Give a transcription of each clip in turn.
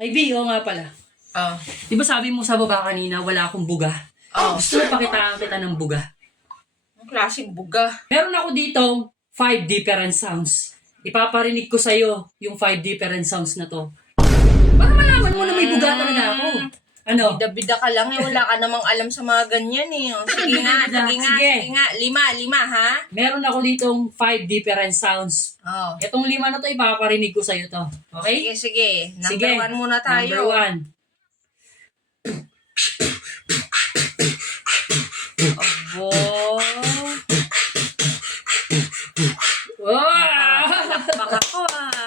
Ay, B, oo nga pala. Oh. Di ba sabi mo sa baba kanina, wala akong buga? Oh. Gusto mo pakitaan kita ng buga? Ang klaseng buga. Meron ako dito 5 different sounds. Ipaparinig ko sa'yo yung 5 different sounds na to. Para malaman mo na may buga talaga ako. Ano? Bida-bida ka lang eh. Wala ka namang alam sa mga ganyan eh. Oh, sige nga, sige nga, Sige. sige nga. Lima ha? Meron ako ditong 5 different sounds. Oh. Itong 5 na to, ipaparinig ko sa'yo to. Okay? Sige, sige. Sige. Number 1 muna tayo. Number 1. Abo. Wow! Nakapalakpak ako ah.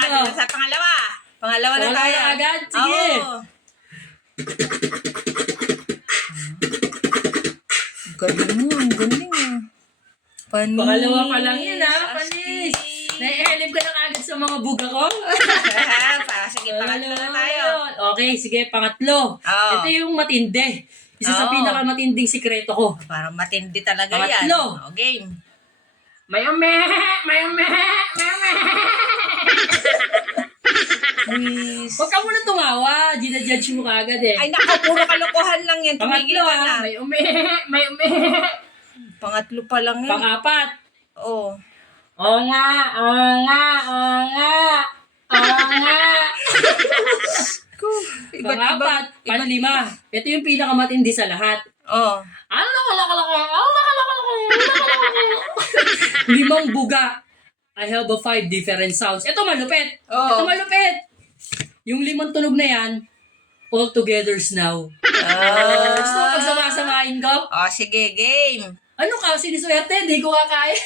Ano? Sa pangalawa. Pangalawa na Pangalawa tayo. na agad? Sige. Oo. Galing mo, ang galing ah. Panis. Pangalawa pa lang yun ha, panis. Astig. Nai-elib ka na agad sa mga buga ko. Sige, pangatlo na tayo. Okay, sige, pangatlo. Oo. Ito yung matindi. Isa sa Oo. pinakamatinding sikreto ko. Parang matindi talaga Pangatlo. yan. O, game. May ume! May ume! May ume! Please. Huwag ka muna tumawa. Ginajudge mo kagad eh. Ay, naku, puro kalokohan lang yan. Tumigil Pangatlo ka na. ha. May ume! May ume! Pangatlo pa lang yan. Pang-apat. Oo. Oo nga! Oo nga! Oo nga! Oo nga! Pang-apat. Pang-lima. Ito yung pinakamatindi sa lahat. Oo. Ano nakalaki? 5 buga. I have a 5 different sounds. Ito malupit. Oo. Ito malupit. Yung 5 tunog na yan, all together's now. Gusto mo pagsama-samahin ko? Oh, sige, game. Ano ka? Siniswerte? Hindi ko kakain.